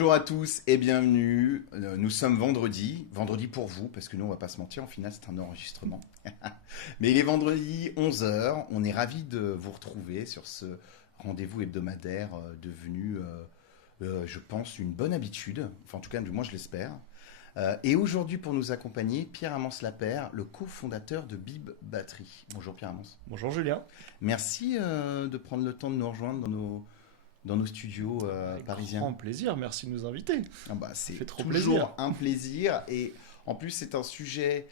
Bonjour à tous et bienvenue. Nous sommes vendredi pour vous, parce que nous on va pas se mentir, en final c'est un enregistrement. Mais il est vendredi 11 h, on est ravis de vous retrouver sur ce rendez-vous hebdomadaire devenu, je pense, une bonne habitude. Enfin en tout cas, du moins je l'espère. Et aujourd'hui pour nous accompagner, Pierre Amance-Lapeyre, le cofondateur de Bib Battery. Bonjour Pierre Amance. Bonjour Julien. Merci de prendre le temps de nous rejoindre dans nos studios Avec parisiens. grand plaisir, merci de nous inviter. Ah bah, Ça c'est fait trop toujours plaisir. un plaisir et en plus c'est un sujet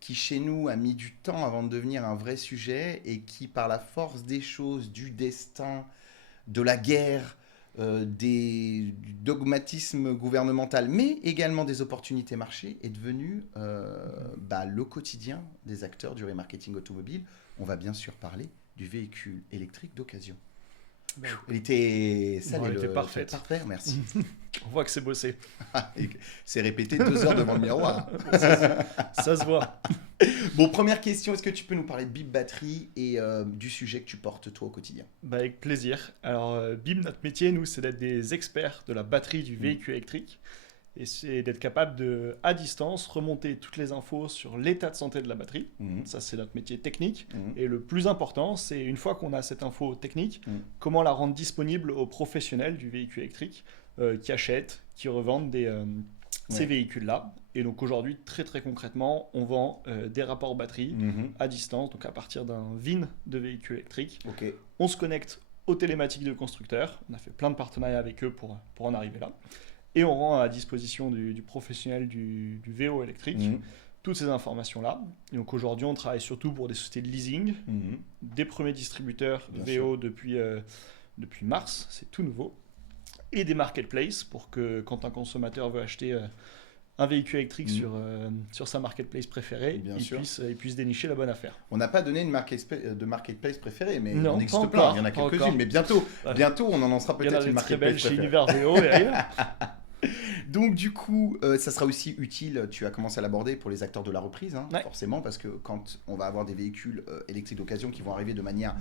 qui chez nous a mis du temps avant de devenir un vrai sujet et qui par la force des choses, du destin, de la guerre, du dogmatisme gouvernemental, mais également des opportunités marché, est devenu le quotidien des acteurs du remarketing automobile. On va bien sûr parler du véhicule électrique d'occasion. Elle était, Bon, elle était parfaite. Parfait, merci. On voit que c'est bossé. Et c'est répété 2 heures devant le miroir. Ça se voit. Bon, première question, est-ce que tu peux nous parler de Bib Battery et du sujet que tu portes toi au quotidien? Avec plaisir. Alors, BIM, notre métier, nous, c'est d'être des experts de la batterie du véhicule électrique. Et c'est d'être capable de, à distance, remonter toutes les infos sur l'état de santé de la batterie. Ça, c'est notre métier technique. Et le plus important, c'est une fois qu'on a cette info technique, comment la rendre disponible aux professionnels du véhicule électrique qui achètent, qui revendent ces véhicules-là. Et donc aujourd'hui, très très concrètement, on vend des rapports batterie à distance, donc à partir d'un VIN de véhicule électrique. Ok. On se connecte aux télématiques de constructeurs. On a fait plein de partenariats avec eux pour en arriver là. Et on rend à disposition du professionnel du VO électrique toutes ces informations-là. Et donc aujourd'hui, on travaille surtout pour des sociétés de leasing, des premiers distributeurs Bien VO depuis mars, c'est tout nouveau, et des marketplaces pour que quand un consommateur veut acheter un véhicule électrique sur sa marketplace préférée, il puisse dénicher la bonne affaire. On n'a pas donné de marketplace préférée, mais non, on existe plein. Il y en a quelques-unes, mais bientôt on en lancera peut-être une une très belle marketplace chez préférée. Univers VO et ailleurs. Donc du coup, ça sera aussi utile, tu as commencé à l'aborder pour les acteurs de la reprise, forcément, parce que quand on va avoir des véhicules électriques d'occasion qui vont arriver de manière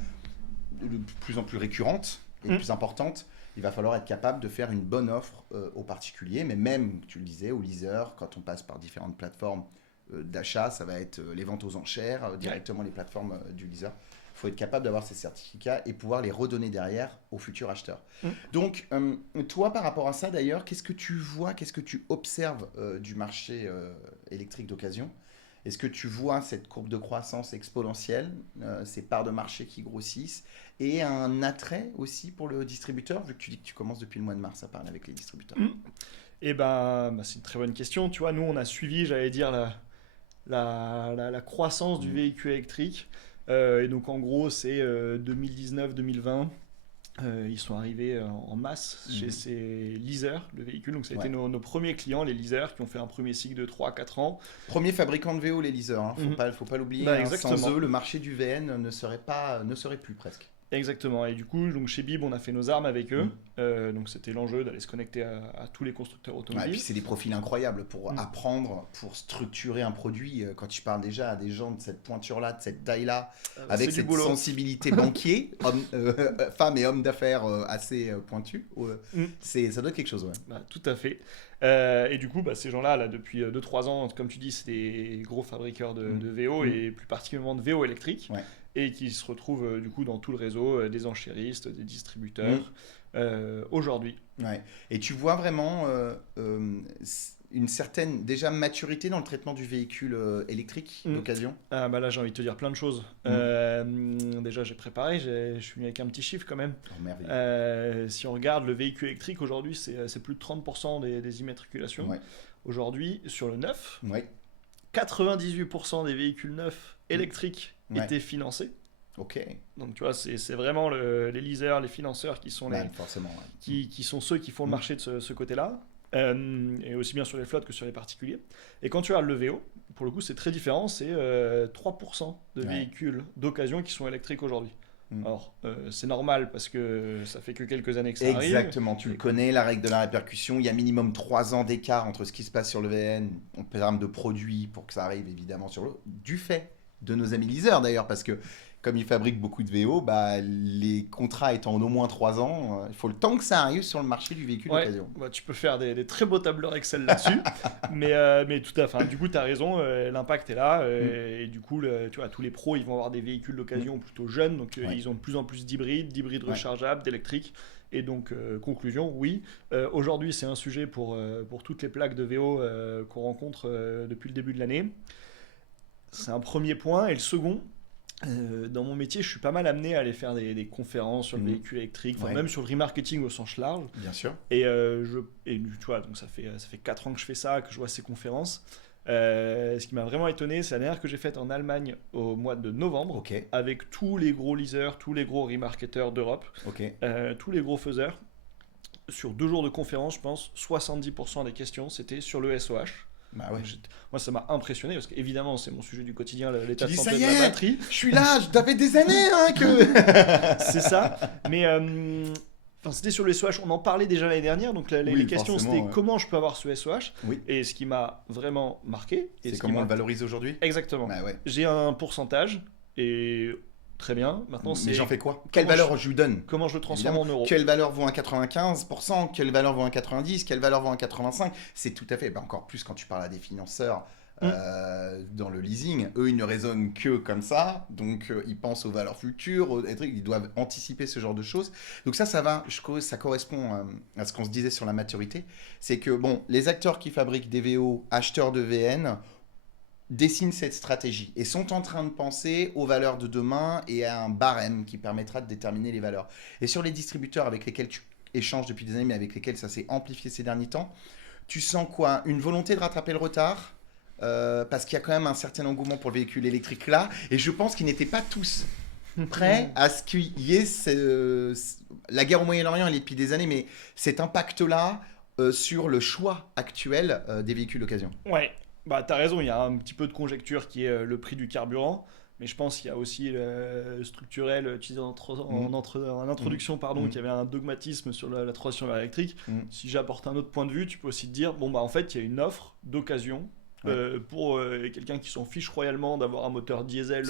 de plus en plus récurrente et plus importante, il va falloir être capable de faire une bonne offre aux particuliers, mais même, tu le disais, aux leasers, quand on passe par différentes plateformes d'achat, ça va être les ventes aux enchères, directement les plateformes du leaser. Il faut être capable d'avoir ces certificats et pouvoir les redonner derrière aux futurs acheteurs. Donc, toi, par rapport à ça, d'ailleurs, qu'est-ce que tu vois, qu'est-ce que tu observes du marché électrique d'occasion? Est-ce que tu vois cette courbe de croissance exponentielle, ces parts de marché qui grossissent, et un attrait aussi pour le distributeur, vu que tu dis que tu commences depuis le mois de mars à parler avec les distributeurs? Eh c'est une très bonne question. Tu vois, nous, on a suivi, j'allais dire, la croissance du véhicule électrique. Et donc en gros c'est 2019-2020, ils sont arrivés en masse chez ces leasers de véhicules, donc ça a été nos premiers clients, les leasers qui ont fait un premier cycle de 3-4 ans. Premier fabricant de VO, les leasers, faut pas l'oublier, sans eux le marché du VN ne serait plus presque. Exactement, et du coup donc chez Bib on a fait nos armes avec eux, donc c'était l'enjeu d'aller se connecter à tous les constructeurs automobiles. Et puis c'est des profils incroyables pour apprendre, pour structurer un produit. Quand tu parles déjà à des gens de cette pointure-là, de cette taille-là, avec cette sensibilité banquier, femmes et hommes d'affaires assez pointus, ça doit être quelque chose. Tout à fait. Et du coup, ces gens-là, là, depuis 2-3 ans, comme tu dis, c'est des gros fabricants de VO et plus particulièrement de VO électrique. Et qui se retrouvent du coup dans tout le réseau des enchéristes, des distributeurs aujourd'hui. Et tu vois vraiment une certaine déjà maturité dans le traitement du véhicule électrique d'occasion? Là j'ai envie de te dire plein de choses. Déjà j'ai préparé, je suis venu avec un petit chiffre quand même. Si on regarde le véhicule électrique aujourd'hui, c'est plus de 30% des immatriculations. Aujourd'hui sur le neuf, 98% des véhicules neufs électriques étaient financés. Donc tu vois, c'est vraiment les leasers, les financeurs qui sont qui sont ceux qui font le marché de ce côté-là, et aussi bien sur les flottes que sur les particuliers. Et quand tu as le VO, pour le coup c'est très différent, c'est 3% de véhicules d'occasion qui sont électriques aujourd'hui. Alors, c'est normal parce que ça fait que quelques années que ça arrive. Exactement, tu le connais, la règle de la répercussion. Il y a minimum 3 ans d'écart entre ce qui se passe sur le VN en termes de produits pour que ça arrive évidemment sur l'eau, du fait de nos amis leasers d'ailleurs, parce que comme ils fabriquent beaucoup de VO, les contrats étant au moins 3 ans, il faut le temps que ça arrive sur le marché du véhicule d'occasion. Tu peux faire des très beaux tableurs Excel là-dessus, mais tout à fait. Du coup, tu as raison, l'impact est là. Et du coup, tu vois, tous les pros, ils vont avoir des véhicules d'occasion plutôt jeunes. Donc, ils ont de plus en plus d'hybrides rechargeables, d'électriques. Et donc, conclusion, oui. Aujourd'hui, c'est un sujet pour toutes les plaques de VO qu'on rencontre depuis le début de l'année. C'est un premier point. Et le second, dans mon métier, je suis pas mal amené à aller faire des conférences sur le véhicule électrique, même sur le remarketing au sens large. Bien sûr. Et tu vois, donc ça fait 4 ans que je fais ça, que je vois ces conférences. Ce qui m'a vraiment étonné, c'est la dernière que j'ai faite en Allemagne au mois de novembre, avec tous les gros leasers, tous les gros remarketeurs d'Europe, tous les gros faiseurs. Sur 2 jours de conférence, je pense, 70% des questions, c'était sur le SOH. Moi, ça m'a impressionné parce qu'évidemment, c'est mon sujet du quotidien, l'état de santé de la batterie. Je suis là, ça fait des années que. C'est ça. Mais c'était sur le SOH, on en parlait déjà l'année dernière. Donc les questions, c'était comment je peux avoir ce SOH. Et ce qui m'a vraiment marqué. C'est comment on le valorise aujourd'hui. Exactement. J'ai un pourcentage et. Très bien. Maintenant, mais j'en fais quoi? Quelle valeur je lui donne? Comment je le transforme en euros? Quelle valeur vaut un 95%? Quelle valeur vaut un 90%? Quelle valeur vaut un 85%? C'est tout à fait. Encore plus quand tu parles à des financeurs dans le leasing. Eux, ils ne raisonnent que comme ça. Donc, ils pensent aux valeurs futures. Ils doivent anticiper ce genre de choses. Donc ça correspond à ce qu'on se disait sur la maturité. C'est que, les acteurs qui fabriquent des VO, acheteurs de VN, dessinent cette stratégie et sont en train de penser aux valeurs de demain et à un barème qui permettra de déterminer les valeurs. Et sur les distributeurs avec lesquels tu échanges depuis des années, mais avec lesquels ça s'est amplifié ces derniers temps, tu sens quoi? Une volonté de rattraper le retard parce qu'il y a quand même un certain engouement pour le véhicule électrique là, et je pense qu'ils n'étaient pas tous prêts à ce qu'il y ait la guerre au Moyen-Orient, elle est depuis des années, mais cet impact-là sur le choix actuel des véhicules d'occasion. Ouais. T'as raison, il y a un petit peu de conjecture qui est le prix du carburant, mais je pense qu'il y a aussi le structurel, tu disais en introduction, qu'il y avait un dogmatisme sur la transition électrique. Si j'apporte un autre point de vue, tu peux aussi te dire, en fait, il y a une offre d'occasion pour quelqu'un qui s'en fiche royalement d'avoir un moteur diesel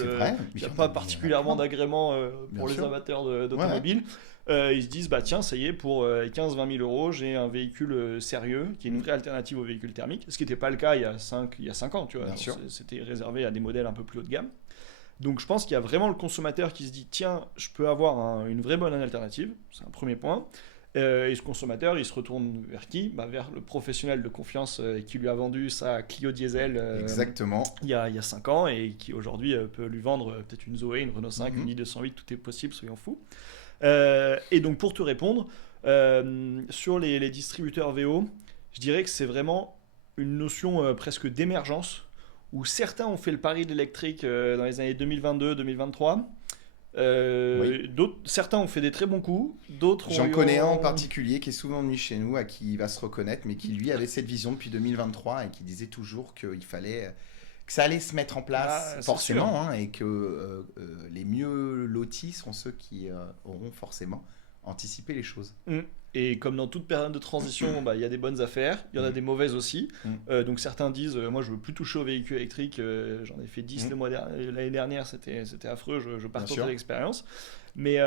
qui n'a pas particulièrement d'agrément pour les amateurs d'automobile. Ils se disent, tiens, ça y est, pour 15-20 000 euros, j'ai un véhicule sérieux qui est une vraie alternative au véhicule thermique, ce qui n'était pas le cas il y a 5 ans, tu vois. C'était réservé à des modèles un peu plus haut de gamme. Donc je pense qu'il y a vraiment le consommateur qui se dit, tiens, je peux avoir une vraie bonne alternative, c'est un premier point. Et ce consommateur, il se retourne vers qui? Vers le professionnel de confiance qui lui a vendu sa Clio diesel exactement. Il y a 5 ans et qui aujourd'hui peut lui vendre peut-être une Zoé, une Renault 5, une i208, tout est possible, soyons fous. Et donc pour te répondre, sur les distributeurs VO, je dirais que c'est vraiment une notion presque d'émergence, où certains ont fait le pari de l'électrique dans les années 2022-2023. Certains ont fait des très bons coups, d'autres J'en connais un en particulier qui est souvent venu chez nous, à qui il va se reconnaître, mais qui lui avait cette vision depuis 2023 et qui disait toujours qu'il fallait... que ça allait se mettre en place forcément, et que les mieux lotis seront ceux qui auront forcément anticipé les choses. Et comme dans toute période de transition, il y a des bonnes affaires, il y en a des mauvaises aussi. Donc certains disent, moi je veux plus toucher aux véhicules électriques, j'en ai fait 10 l'année dernière, c'était affreux, je partage de l'expérience. Mais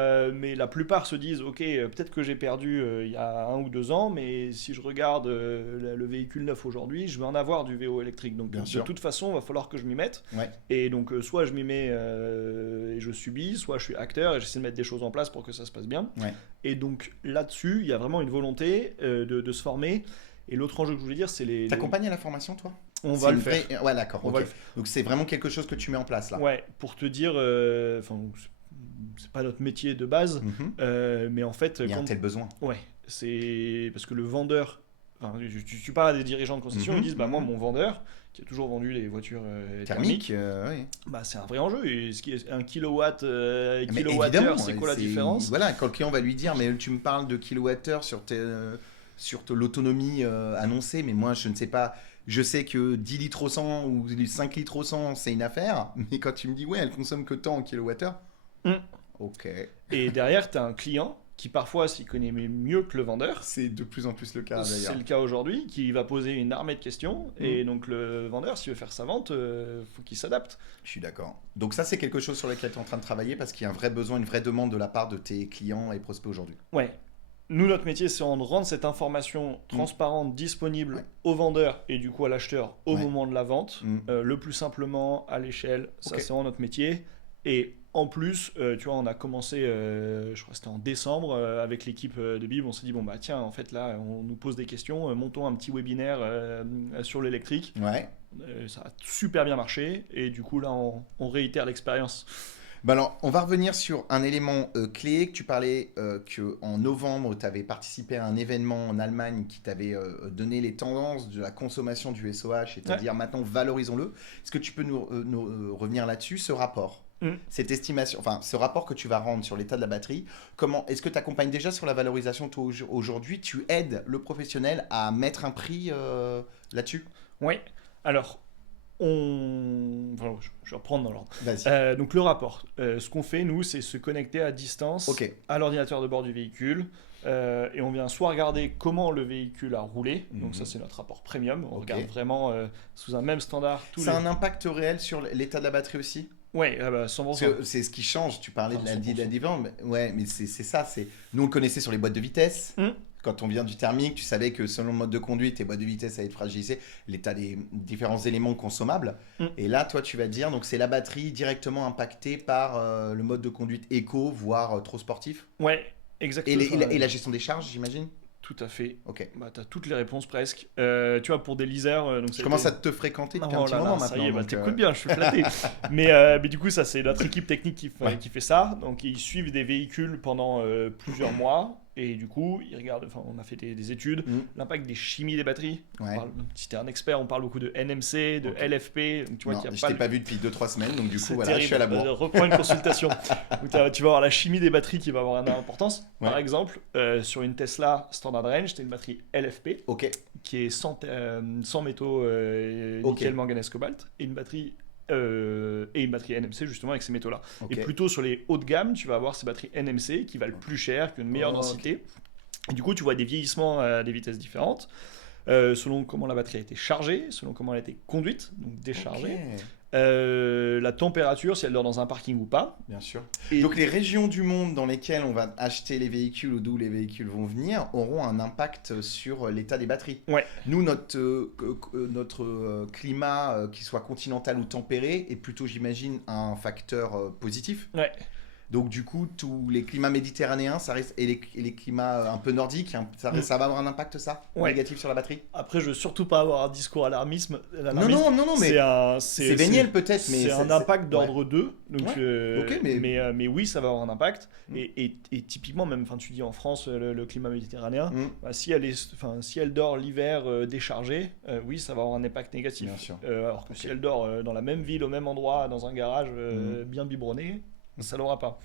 la plupart se disent, ok, peut-être que j'ai perdu il y a 1 ou 2 ans, mais si je regarde le véhicule neuf aujourd'hui, je vais en avoir du VO électrique. Donc de toute façon, il va falloir que je m'y mette. Et donc soit je m'y mets et je subis, soit je suis acteur et j'essaie de mettre des choses en place pour que ça se passe bien. Et donc là-dessus, il y a vraiment une volonté de se former. Et l'autre enjeu que je voulais dire, c'est les... T'accompagnes à la formation, toi? On va le faire. Ouais, d'accord. Donc c'est vraiment quelque chose que tu mets en place là. Ouais, pour te dire... c'est pas notre métier de base, mais en fait... Il y a un tel besoin. Ouais, c'est parce que le vendeur... tu parles à des dirigeants de concession, ils disent, moi, mon vendeur, qui a toujours vendu des voitures thermiques, c'est un vrai enjeu. Et ce qui est 1 kilowatt, kilowattheure, c'est quoi la différence? Voilà, quand le client va lui dire, mais tu me parles de kilowattheure sur l'autonomie annoncée, mais moi, je ne sais pas... Je sais que 10 litres au 100 ou 5 litres au 100, c'est une affaire, mais quand tu me dis, elle consomme que tant en kilowattheure, ok. Et derrière, tu as un client qui parfois s'y connaît mieux que le vendeur. C'est de plus en plus le cas d'ailleurs. C'est le cas aujourd'hui, qui va poser une armée de questions. Et donc le vendeur, s'il veut faire sa vente, faut qu'il s'adapte. Je suis d'accord. Donc ça, c'est quelque chose sur lequel tu es en train de travailler parce qu'il y a un vrai besoin, une vraie demande de la part de tes clients et prospects aujourd'hui. Ouais. Nous, notre métier, c'est de rendre cette information transparente, disponible au vendeur et du coup à l'acheteur au moment de la vente, le plus simplement, à l'échelle. Ça, c'est vraiment notre métier. Et en plus, tu vois, on a commencé, je crois que c'était en décembre, avec l'équipe de Bib, on s'est dit, bon, bah tiens, en fait, là, on nous pose des questions, montons un petit webinaire sur l'électrique. Ouais. Ça a super bien marché, et du coup, là, on réitère l'expérience. Bah alors, on va revenir sur un élément clé, que tu parlais qu'en novembre, tu avais participé à un événement en Allemagne qui t'avait donné les tendances de la consommation du SOH et te dire maintenant valorisons-le. Est-ce que tu peux nous revenir là-dessus, ce rapport cette estimation, enfin ce rapport que tu vas rendre sur l'état de la batterie, comment est-ce que tu accompagnes déjà sur la valorisation toi, aujourd'hui, tu aides le professionnel à mettre un prix là-dessus? Oui, alors Enfin, je vais reprendre dans l'ordre. Vas-y. Donc le rapport, ce qu'on fait nous, c'est se connecter à distance à l'ordinateur de bord du véhicule et on vient soit regarder comment le véhicule a roulé, donc ça c'est notre rapport premium, on regarde vraiment sous un même standard. Ça a un impact réel sur l'état de la batterie aussi? Ouais, 100%. C'est ce qui change. Tu parlais de la divan, mais c'est ça. Nous, on le connaissait sur les boîtes de vitesse. Quand on vient du thermique, tu savais que selon le mode de conduite, tes boîtes de vitesse allaient être fragilisées. L'état des différents éléments consommables. Et là, toi, tu vas te dire, donc c'est la batterie directement impactée par le mode de conduite éco, voire trop sportif. Ouais, exactement. Et la gestion des charges, j'imagine. Tout à fait. Ok. Bah, tu as toutes les réponses presque. Tu vois, pour des liseurs... je commence à te fréquenter depuis un petit moment maintenant. Ça y est, t'écoutes bien, je suis flatté. mais du coup, ça, c'est notre équipe technique qui fait ça. Donc, ils suivent des véhicules pendant plusieurs mois. Et du coup, ils regardent, on a fait des études, l'impact des chimies des batteries. Si tu es un expert, on parle beaucoup de NMC, de LFP. Donc, tu vois, je t'ai pas vu depuis 2-3 semaines, donc du coup, voilà, je suis à la bourre. Reprends une consultation. Tu vas avoir la chimie des batteries qui va avoir une importance. Par exemple, sur une Tesla Standard Range, tu as une batterie LFP qui est sans métaux nickel, manganèse, cobalt, et une batterie NMC justement avec ces métaux là. Et plutôt sur les hauts de gamme, tu vas avoir ces batteries NMC qui valent plus cher, qui ont une meilleure densité. Et du coup, tu vois des vieillissements à des vitesses différentes selon comment la batterie a été chargée, selon comment elle a été conduite, donc déchargée. La température, si elle dort dans un parking ou pas. Bien sûr. Donc les régions du monde dans lesquelles on va acheter les véhicules ou d'où les véhicules vont venir auront un impact sur l'état des batteries. Nous, notre climat, qu'il soit continental ou tempéré, est plutôt, j'imagine, un facteur positif. Donc du coup, tous les climats méditerranéens, ça reste, et les climats un peu nordiques, ça va avoir un impact négatif sur la batterie. Après, je veux surtout pas avoir un discours alarmisme. Non, mais c'est véniel peut-être, mais c'est un impact d'ordre 2. Donc, mais oui, ça va avoir un impact. Et typiquement, même, tu dis en France, le climat méditerranéen, si elle dort l'hiver déchargée, oui, ça va avoir un impact négatif. Bien sûr. Alors que si elle dort dans la même ville, au même endroit, dans un garage bien biberonné, ça l'aura pas.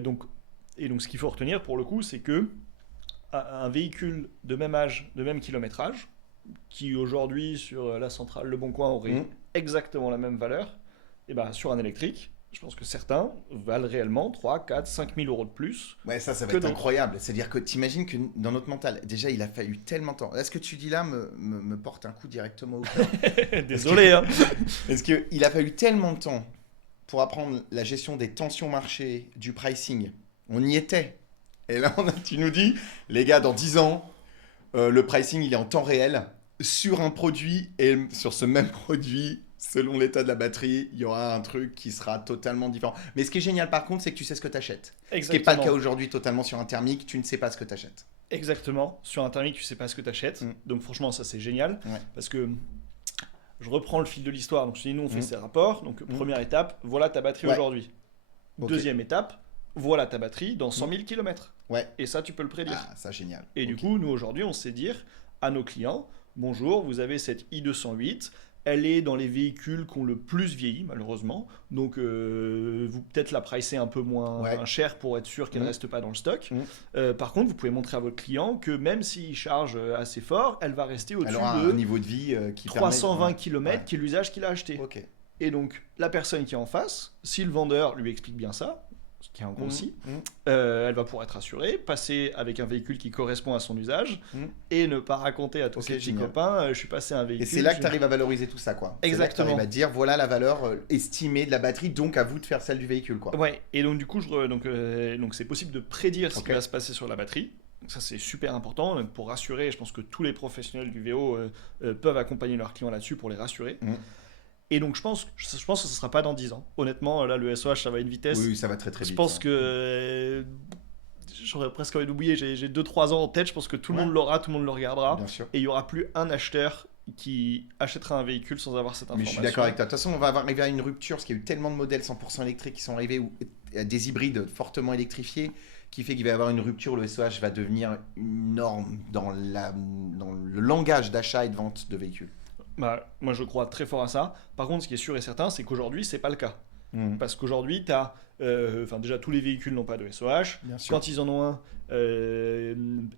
Donc, ce qu'il faut retenir pour le coup, c'est que un véhicule de même âge, de même kilométrage, qui aujourd'hui sur la centrale Le Bon Coin aurait exactement la même valeur, et sur un électrique, je pense que certains valent réellement 3, 4, 5 000 euros de plus. Ouais, ça va être incroyable. C'est-à-dire que tu imagines que dans notre mental, déjà il a fallu tellement de temps. Là, ce que tu dis là me porte un coup directement au cœur. Désolé. Parce qu'il a fallu tellement de temps pour apprendre la gestion des tensions marché, du pricing. On y était. Et là, tu nous dis, les gars, dans 10 ans, le pricing, il est en temps réel sur un produit. Et sur ce même produit, selon l'état de la batterie, il y aura un truc qui sera totalement différent. Mais ce qui est génial, par contre, c'est que tu sais ce que tu achètes. Ce qui n'est pas le cas aujourd'hui totalement sur un thermique. Tu ne sais pas ce que tu achètes. Exactement. Sur un thermique, tu ne sais pas ce que tu achètes. Donc franchement, ça, c'est génial. Parce que... Je reprends le fil de l'histoire. Donc, nous, on fait ces rapports. Donc, première étape, voilà ta batterie aujourd'hui. Deuxième étape, voilà ta batterie dans 100 000 km. Et ça, tu peux le prédire. Ah, ça, génial. Et du coup, nous, aujourd'hui, on sait dire à nos clients, bonjour, vous avez cette i208. Elle est dans les véhicules qui ont le plus vieilli, malheureusement. Donc, vous peut-être la pricez un peu moins cher pour être sûr qu'elle ne reste pas dans le stock. Par contre, vous pouvez montrer à votre client que même s'il charge assez fort, elle va rester au-dessus de un niveau de vie qui 320 km, qui est l'usage qu'il a acheté. Et donc, la personne qui est en face, si le vendeur lui explique bien ça, ce qui est un gros si. Elle va pouvoir être rassurée, passer avec un véhicule qui correspond à son usage et ne pas raconter à tous ses petits copains je suis passé à un véhicule. Et c'est là que tu arrives à valoriser tout ça, quoi. Exactement. C'est là que tu arrives à dire voilà la valeur estimée de la batterie, donc à vous de faire celle du véhicule, quoi. Ouais, et donc du coup, donc c'est possible de prédire ce qui va se passer sur la batterie. Ça, c'est super important pour rassurer. Je pense que tous les professionnels du VO peuvent accompagner leurs clients là-dessus pour les rassurer. Et donc, je pense que ce ne sera pas dans 10 ans. Honnêtement, là, le SOH, ça va à une vitesse. Oui, ça va très très vite. Je pense que j'aurais presque envie d'oublier. J'ai 2-3 ans en tête. Je pense que tout le monde l'aura, tout le monde le regardera. Bien sûr. Et il n'y aura plus un acheteur qui achètera un véhicule sans avoir cette information. Mais je suis d'accord avec toi. De toute façon, on va arriver à une rupture parce qu'il y a eu tellement de modèles 100% électriques qui sont arrivés ou des hybrides fortement électrifiés qui fait qu'il va y avoir une rupture. Le SOH va devenir une norme dans le langage d'achat et de vente de véhicules. Bah, moi, je crois très fort à ça. Par contre, ce qui est sûr et certain, c'est qu'aujourd'hui, c'est pas le cas. Parce qu'aujourd'hui, tu as... déjà, tous les véhicules n'ont pas de SOH. Quand ils en ont un,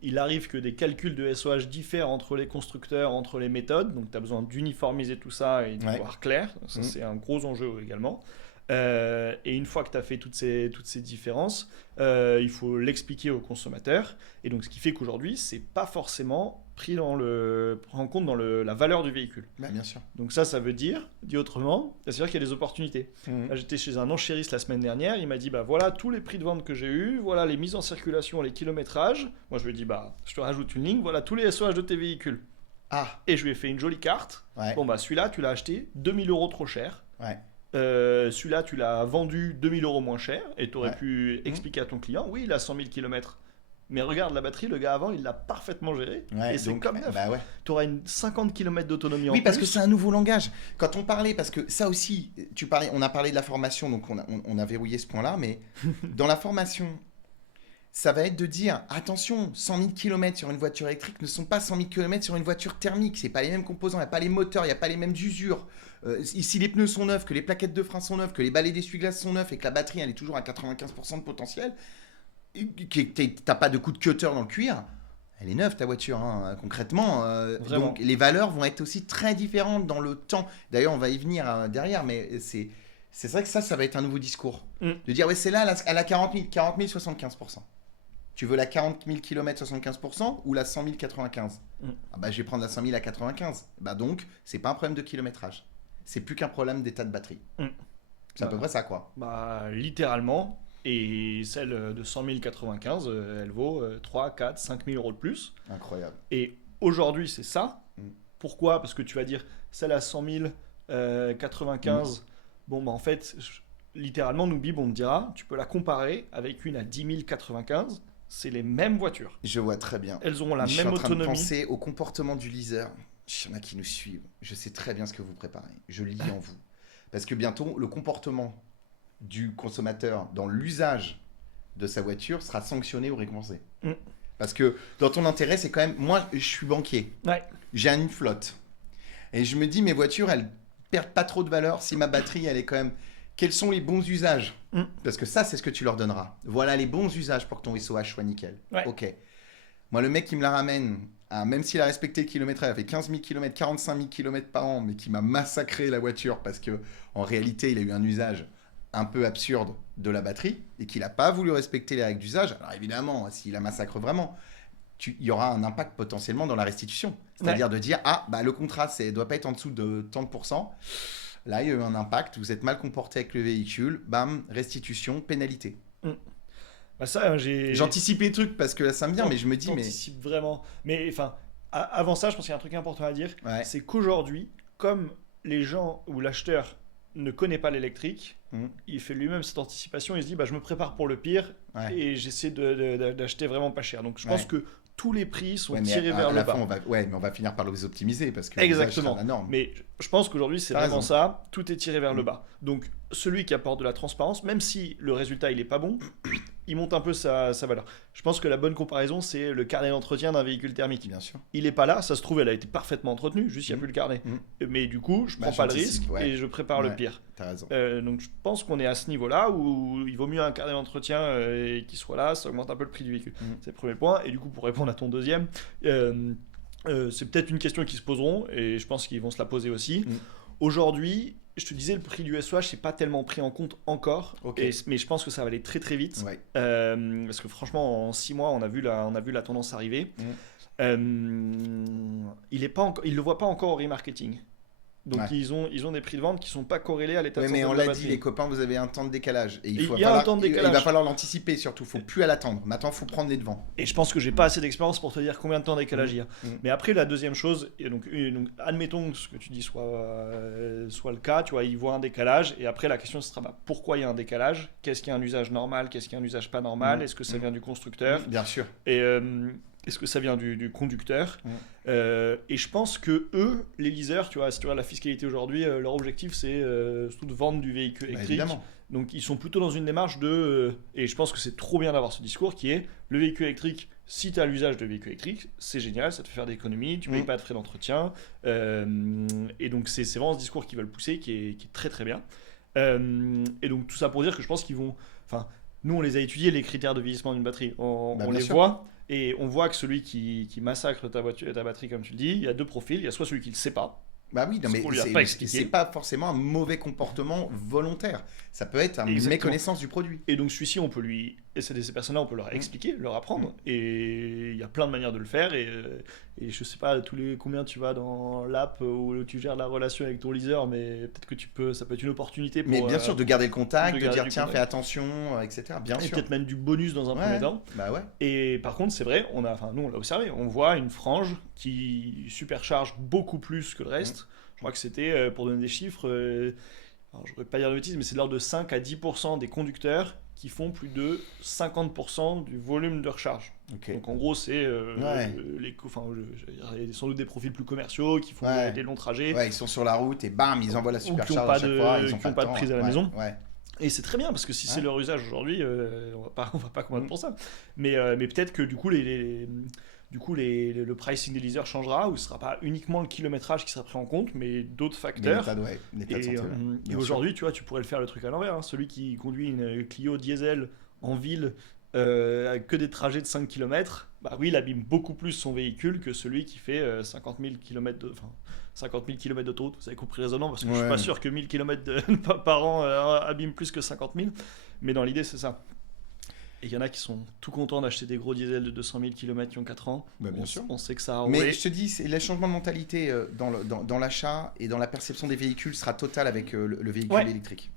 il arrive que des calculs de SOH diffèrent entre les constructeurs, entre les méthodes. Donc, tu as besoin d'uniformiser tout ça et de voir clair. Ça, c'est un gros enjeu également. Et une fois que tu as fait toutes ces différences, il faut l'expliquer aux consommateurs. Et donc, ce qui fait qu'aujourd'hui, c'est pas forcément pris en compte dans la valeur du véhicule. Bien sûr. Donc ça veut dire, dit autrement, c'est-à-dire qu'il y a des opportunités. Là, j'étais chez un enchériste la semaine dernière, il m'a dit voilà tous les prix de vente que j'ai eus, voilà les mises en circulation, les kilométrages. Moi, je lui ai dit je te rajoute une ligne, voilà tous les SOH de tes véhicules. Et je lui ai fait une jolie carte. Bon, celui-là, tu l'as acheté 2 000 € trop cher. Celui-là, tu l'as vendu 2 000 € moins cher et tu aurais pu expliquer à ton client, oui, il a 100 000 km. Mais regarde la batterie, le gars avant, il l'a parfaitement géré. Et c'est comme neuf. Tu auras une 50 km d'autonomie en plus. Oui, parce que c'est un nouveau langage. Quand on parlait, parce que ça aussi, on a parlé de la formation, donc on a verrouillé ce point-là, mais dans la formation, ça va être de dire, attention, 100 000 km sur une voiture électrique ne sont pas 100 000 km sur une voiture thermique. Ce n'est pas les mêmes composants, il n'y a pas les moteurs, il n'y a pas les mêmes usures. Si les pneus sont neufs, que les plaquettes de frein sont neuves, que les balais d'essuie-glace sont neufs et que la batterie elle est toujours à 95% de potentiel, t'as pas de coup de cutter dans le cuir, elle est neuve ta voiture, hein, concrètement. Donc les valeurs vont être aussi très différentes dans le temps. D'ailleurs, on va y venir derrière, mais c'est vrai que ça va être un nouveau discours. De dire, c'est là, elle a 40 000, 75%. Tu veux la 40 000 km 75% ou la 100 000 95 je vais prendre la 100 000 à 95. Donc, c'est pas un problème de kilométrage. C'est plus qu'un problème d'état de batterie. C'est à peu près ça, quoi. Littéralement. Et celle de 100 000 95, elle vaut 3, 4, 5 000 € de plus. Incroyable. Et aujourd'hui, c'est ça. Pourquoi ? Parce que tu vas dire, celle à 100 000 95, en fait, littéralement, nous, Bib, on te dira, tu peux la comparer avec une à 10 000 95. C'est les mêmes voitures. Je vois très bien. Elles auront la même autonomie. Je suis en train de penser au comportement du leaser. Il y en a qui nous suivent. Je sais très bien ce que vous préparez. Je lis en vous. Parce que bientôt, le comportement du consommateur dans l'usage de sa voiture sera sanctionné ou récompensé. Parce que dans ton intérêt, c'est quand même... Moi, je suis banquier. J'ai une flotte. Et je me dis, mes voitures, elles perdent pas trop de valeur si ma batterie, elle est quand même... Quels sont les bons usages ? Parce que ça, c'est ce que tu leur donneras. Voilà les bons usages pour que ton SOH soit nickel. Ok. Moi, le mec qui me la ramène, même s'il a respecté le kilométrage, il a fait 15 000 km, 45 000 km par an, mais qui m'a massacré la voiture parce qu'en réalité, il a eu un usage un peu absurde de la batterie et qu'il n'a pas voulu respecter les règles d'usage. Alors évidemment, s'il la massacre vraiment, il y aura un impact potentiellement dans la restitution. C'est-à-dire de dire, le contrat ne doit pas être en dessous de tant de pourcents. Là, il y a eu un impact, vous êtes mal comporté avec le véhicule, bam, restitution, pénalité. J'anticipe les trucs parce que là, ça me vient, mais je me dis... J'anticipe vraiment. Mais avant ça, je pense qu'il y a un truc important à dire, c'est qu'aujourd'hui, comme les gens ou l'acheteur ne connaît pas l'électrique, il fait lui-même cette anticipation, il se dit je me prépare pour le pire et j'essaie d'acheter vraiment pas cher. Donc je pense que tous les prix sont tirés vers le bas. Mais on va finir par les optimiser parce que exactement. La norme. Mais je pense qu'aujourd'hui c'est vraiment ça, tout est tiré vers le bas. Donc celui qui apporte de la transparence, même si le résultat il est pas bon, il monte un peu sa valeur. Je pense que la bonne comparaison c'est le carnet d'entretien d'un véhicule thermique. Bien sûr. Il est pas là, ça se trouve elle a été parfaitement entretenue, juste il n'y a plus le carnet. Mais du coup je prends pas le risque et je prépare le pire. T'as raison. Donc je pense qu'on est à ce niveau-là où il vaut mieux un carnet d'entretien qui soit là, ça augmente un peu le prix du véhicule. C'est le premier point. Et du coup pour répondre à ton deuxième, c'est peut-être une question qu'ils se poseront et je pense qu'ils vont se la poser aussi. Aujourd'hui, je te disais, le prix du SOH n'est pas tellement pris en compte encore, mais je pense que ça va aller très très vite. Ouais. Parce que franchement, en 6 mois, on a vu la tendance arriver. Il ne le voit pas encore au remarketing. Donc ils ont des prix de vente qui ne sont pas corrélés à l'état de santé de la batterie. Mais on l'a dit, les copains, vous avez un temps de décalage. Et il va falloir l'anticiper surtout. Il ne faut plus à l'attendre. Maintenant, il faut prendre les devants. Et je pense que je n'ai pas assez d'expérience pour te dire combien de temps de décalage il y a. Mais après, la deuxième chose, et donc admettons que ce que tu dis soit le cas, tu vois, il voit un décalage. Et après, la question sera pourquoi il y a un décalage ? Qu'est-ce qui est un usage normal ? Qu'est-ce qui est un usage pas normal ? Est-ce que ça vient du constructeur ? Bien sûr. Et est-ce que ça vient du conducteur ? Et je pense que eux, les leasers, tu vois, si tu regardes la fiscalité aujourd'hui, leur objectif c'est surtout de vendre du véhicule électrique. Évidemment. Donc ils sont plutôt dans une démarche de... et je pense que c'est trop bien d'avoir ce discours qui est le véhicule électrique, si tu as l'usage de véhicule électrique, c'est génial, ça te fait faire des économies, tu ne payes pas de frais d'entretien. Et donc c'est vraiment ce discours qu'ils veulent pousser qui est très très bien. Et donc tout ça pour dire que je pense qu'ils vont... Enfin, nous on les a étudiés, les critères de vieillissement d'une batterie. On les voit. Et on voit que celui qui massacre ta batterie, comme tu le dis, il y a deux profils. Il y a soit celui qui ne le sait pas. Bah oui, non, mais c'est pas forcément un mauvais comportement volontaire. Ça peut être une méconnaissance du produit. Et donc celui-ci, on peut lui... Et ces personnes-là, on peut leur expliquer, leur apprendre. Et il y a plein de manières de le faire. Et je sais pas combien tu vas dans l'app où tu gères la relation avec ton leaser, mais peut-être que ça peut être une opportunité pour... Mais bien sûr, de garder le contact, de dire tiens, fais attention, etc. Bien sûr. Et peut-être même du bonus dans un premier temps. Bah ouais. Et par contre, c'est vrai, nous on l'a observé, on voit une frange qui supercharge beaucoup plus que le reste. Je crois que c'était, pour donner des chiffres, alors je ne vais pas dire de bêtises, mais c'est de l'ordre de 5 à 10% des conducteurs qui font plus de 50% du volume de recharge. Donc en gros, c'est sans doute des profils plus commerciaux qui font des longs trajets. Ouais, ils sont sur la route et bam, ils envoient la supercharge à chaque fois. Ils n'ont pas de prise à la maison. Et c'est très bien parce que si c'est leur usage aujourd'hui, on va pas combattre pour ça. Mais peut-être que du coup le pricing des leasers changera, où ce ne sera pas uniquement le kilométrage qui sera pris en compte, mais d'autres facteurs. L'état de santé. Et aujourd'hui, tu vois, tu pourrais le faire le truc à l'envers. Hein. Celui qui conduit une Clio diesel en ville avec que des trajets de 5 km, bah oui, il abîme beaucoup plus son véhicule que celui qui fait 50 000 km d'autoroute. Vous avez compris raisonnement, parce que je ne suis pas sûr que 1000 km par an abîment plus que 50 000. Mais dans l'idée, c'est ça. Et il y en a qui sont tout contents d'acheter des gros diesels de 200 000 km qui ont 4 ans. Bien sûr. On sait que ça a roulé. Mais je te dis, le changement de mentalité dans l'achat et dans la perception des véhicules sera total avec le véhicule électrique.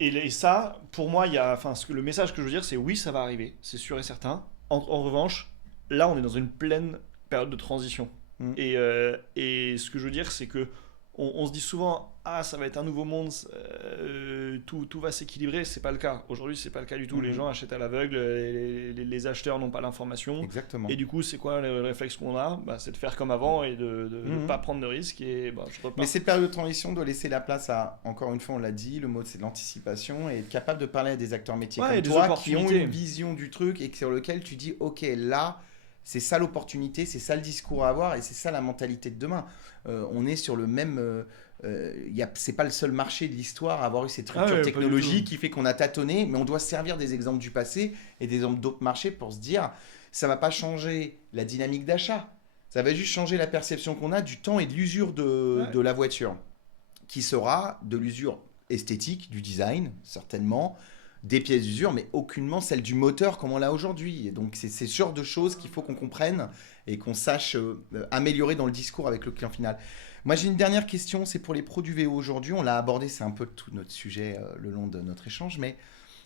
Et ça, pour moi, le message que je veux dire, c'est oui, ça va arriver, c'est sûr et certain. En revanche, là, on est dans une pleine période de transition. Et ce que je veux dire, c'est que on se dit souvent, ça va être un nouveau monde, tout va s'équilibrer. C'est pas le cas. Aujourd'hui, c'est pas le cas du tout. Les gens achètent à l'aveugle, les acheteurs n'ont pas l'information. Exactement. Et du coup, c'est quoi le réflexe qu'on a ? C'est de faire comme avant et de ne pas prendre de risques. Mais cette période de transition doit laisser la place à, encore une fois, on l'a dit, le mot c'est de l'anticipation et être capable de parler à des acteurs métiers comme toi qui ont une vision du truc et sur lequel tu dis, ok, là, c'est ça l'opportunité, c'est ça le discours à avoir et c'est ça la mentalité de demain. On est sur le même... c'est pas le seul marché de l'histoire à avoir eu cette rupture technologique qui fait qu'on a tâtonné, mais on doit se servir des exemples du passé et des exemples d'autres marchés pour se dire ça va pas changer la dynamique d'achat, ça va juste changer la perception qu'on a du temps et de l'usure de la voiture, qui sera de l'usure esthétique, du design, certainement, des pièces d'usure, mais aucunement celle du moteur comme on l'a aujourd'hui. Et donc c'est ce genre de choses qu'il faut qu'on comprenne et qu'on sache améliorer dans le discours avec le client final. Moi j'ai une dernière question, c'est pour les pros du VO aujourd'hui, on l'a abordé, c'est un peu tout notre sujet le long de notre échange, mais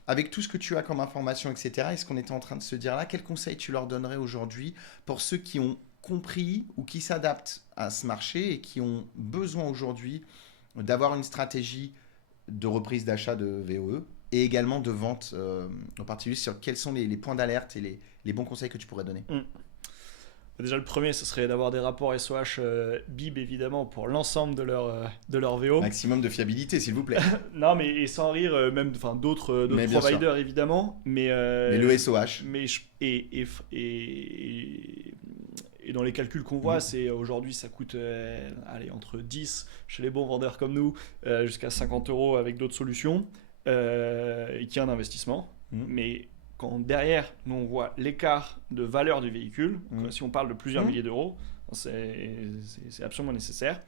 avec tout ce que tu as comme information, etc., est-ce qu'on était en train de se dire là, quel conseil tu leur donnerais aujourd'hui pour ceux qui ont compris ou qui s'adaptent à ce marché et qui ont besoin aujourd'hui d'avoir une stratégie de reprise d'achat de VOE et également de vente en particulier, sur quels sont les points d'alerte et les bons conseils que tu pourrais donner? Déjà, le premier, ce serait d'avoir des rapports SOH BIB, évidemment, pour l'ensemble de leur VO. Maximum de fiabilité, s'il vous plaît. Non, mais et sans rire, même d'autres providers, évidemment. Mais le SOH. Et dans les calculs qu'on voit, c'est aujourd'hui, ça coûte entre 10 chez les bons vendeurs comme nous, jusqu'à 50 € avec d'autres solutions. Et qui est un investissement, mais quand derrière nous on voit l'écart de valeur du véhicule, si on parle de plusieurs milliers d'euros, c'est absolument nécessaire.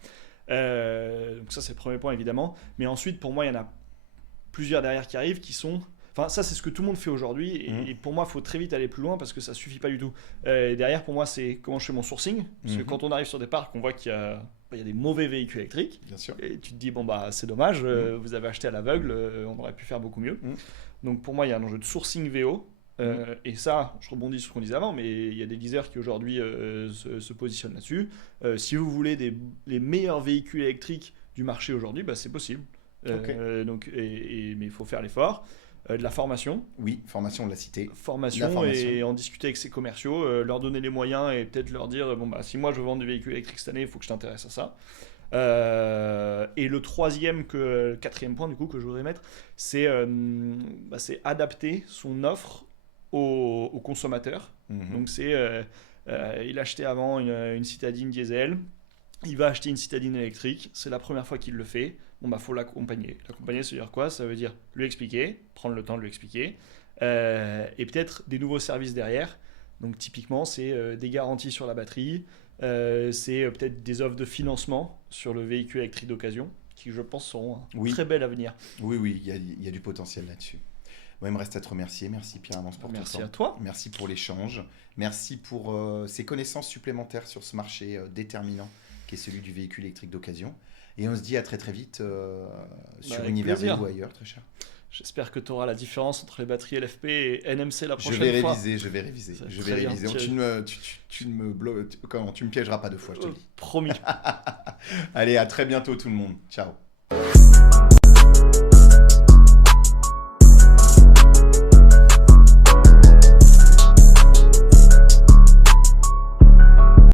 Donc ça, c'est le premier point, évidemment. Mais ensuite, pour moi, il y en a plusieurs derrière qui arrivent qui sont... Enfin, ça, c'est ce que tout le monde fait aujourd'hui. Et pour moi, il faut très vite aller plus loin parce que ça ne suffit pas du tout. Et derrière, pour moi, c'est comment je fais mon sourcing. Parce que quand on arrive sur des parcs, on voit qu'il y a des mauvais véhicules électriques. Bien sûr. Et tu te dis, bon, bah, c'est dommage, vous avez acheté à l'aveugle, on aurait pu faire beaucoup mieux. Donc pour moi, il y a un enjeu de sourcing VO. Et ça, je rebondis sur ce qu'on disait avant, mais il y a des leasers qui aujourd'hui se positionnent là-dessus. Si vous voulez les meilleurs véhicules électriques du marché aujourd'hui, bah, c'est possible. Mais il faut faire l'effort. De la formation. Oui, formation, on l'a cité. Formation et en discuter avec ses commerciaux, leur donner les moyens et peut-être leur dire bon, bah, si moi je veux vendre des véhicules électriques cette année, il faut que je t'intéresse à ça. Et le quatrième point du coup que je voudrais mettre, c'est adapter son offre au consommateur. Donc c'est il achetait avant une citadine diesel, il va acheter une citadine électrique, c'est la première fois qu'il le fait. Bon, bah, faut l'accompagner. L'accompagner, ça veut dire quoi? Ça veut dire lui expliquer, prendre le temps de lui expliquer, et peut-être des nouveaux services derrière. Donc, typiquement, c'est des garanties sur la batterie, c'est peut-être des offres de financement sur le véhicule électrique d'occasion, qui, je pense, seront un très bel avenir. Oui, il y a du potentiel là-dessus. Moi, il me reste à te remercier. Merci Pierre Amance pour ton temps. Merci à toi. Merci pour l'échange. Merci pour ces connaissances supplémentaires sur ce marché déterminant qui est celui du véhicule électrique d'occasion. Et on se dit à très très vite sur Universo ou ailleurs, très cher. J'espère que tu auras la différence entre les batteries LFP et NMC la prochaine fois. Je vais réviser. Tu ne me piégeras pas deux fois, je te le dis. Promis. Allez, à très bientôt tout le monde. Ciao.